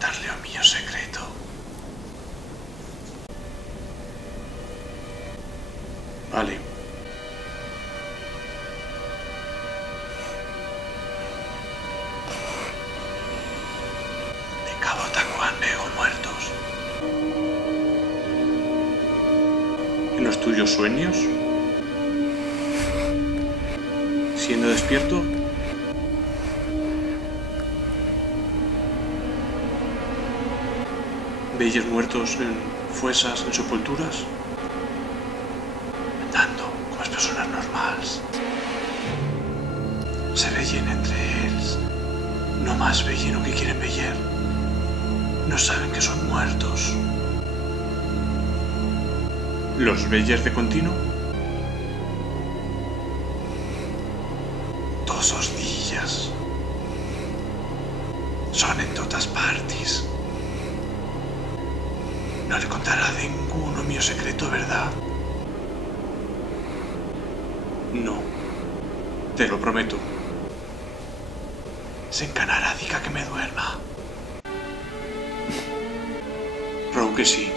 contarle o mío secreto. Vale. De Cabo Tacuán veo muertos. ¿En los tuyos sueños? Siendo despierto, ¿veis muertos en fuesas, en sepulturas? Andando com as personas normals. Se veien entre ells. No más veien lo que quieren ver. No saben que son muertos. ¿Los veis de continuo? Todos os días. Son en todas partes. No le contará a ninguno mío secreto, ¿verdad? No, te lo prometo. Se encanará, diga que me duerma. Creo que sí.